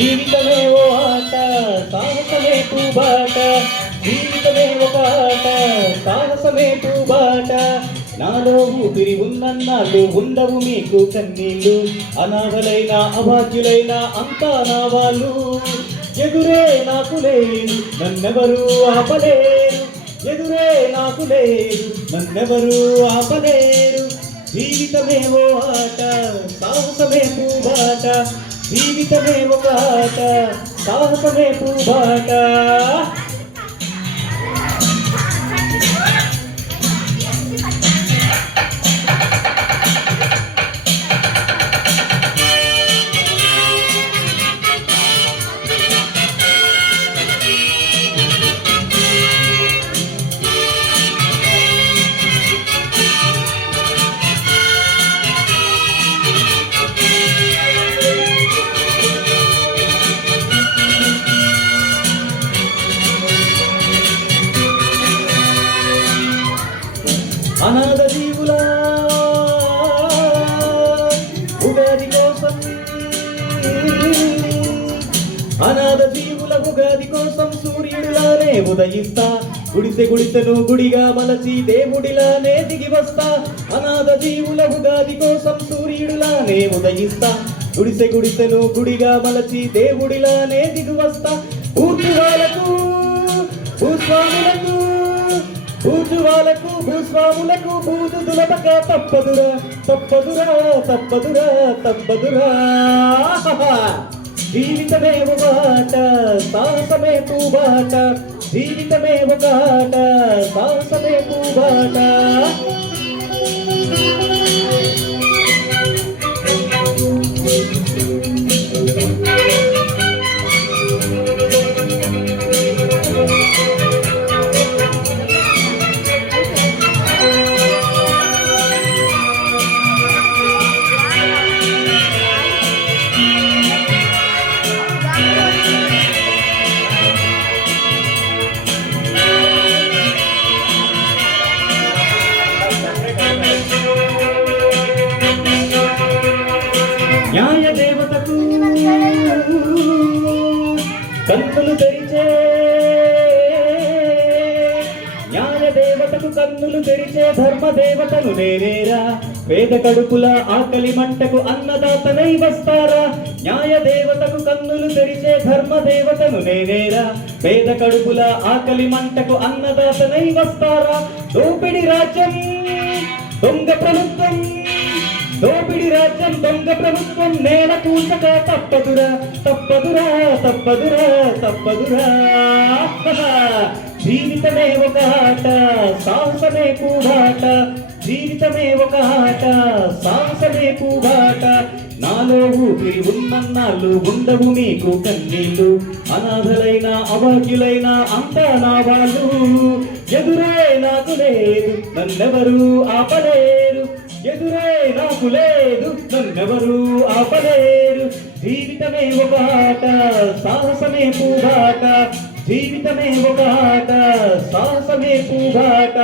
జీవితమే ఓ ఆట సాహసమే పూబాట జీవితమే ఒక ఆట సాహసమే పూబాట నాలో ఊపిరి ఉన్నన్నాళ్ళు ఉండవు మీకు కన్నీళ్ళు అనాథలైన అభాగ్యులైన అంతా నా వాళ్ళు ఎదురే నాకు లేదు నన్నెవరు ఆపలేరు ఎదురే నాకు లేదు నన్నెవరు ఆపలేరు జీవితమే ఓ ఆట సాహసమే పూబాట జీవితమే ఒక ఆట సాహసమే పూబాట అనాథ జీవుల ఉగాది కోసం అనాథ జీవుల ఉగాది కోసం సూర్యుడిలానే ఉదయిస్తా గుడిసె గుడిసెను గుడిగా మలచి దేవుడిలానే దిగి వస్తా అనాథ జీవుల ఉగాది కోసం సూర్యుడిలానే ఉదయిస్తా గుడిసె గుడిసెను గుడిగా మలచి దేవుడిలానే దిగి వస్తా ఊర్జువాలకు భూస్వాములకు భూజువాలకు భూస్వాములకు బూజు దులపక తప్పదురా తప్పదురా తప్పదురా తప్పదురా జీవితమే ఒక ఆట సాహసమే పూబాట జీవితమే ఒక ఆట సాహసమే పూబాట న్యాయ దేవతకు కన్నులు తెరిచే న్యాయ దేవతకు కన్నులు తెరిచే ధర్మ దేవతను నేనేరా పేద కడుపుల ఆకలి మంటకు అన్నదాతనై వస్తారా న్యాయ దేవతకు కన్నులు తెరిచే ధర్మ దేవతను నేనేరా పేద కడుపుల ఆకలి మంటకు అన్నదాతనై వస్తారా దోపిడి రాజ్యం దొంగ ప్రభుత్వం దోపిడి రాజ్యం దొంగ ప్రభుత్వం నేల కూల్చక తప్పదురా తప్పదురా తప్పదురా తప్పదురా జీవితమే ఒక ఆట సాహసమే పూబాట జీవితమే ఒక ఆట సాహసమే పూబాట నాలో ఊపిరి ఉన్నన్నాళ్ళు ఉండవు మీకు కన్నీళ్ళు అనాథలైన అభాగ్యులైన అంతా నా వాళ్ళు ఎదురే నాకు లేదు నన్నెవరు ఆపలేరు ఎదురే నాకు లేదు నన్నెవరు ఆపలేరు జీవితమే ఒక ఆట సాహసమే పూబాట జీవితమే ఒక ఆట సాహసమే పూబాట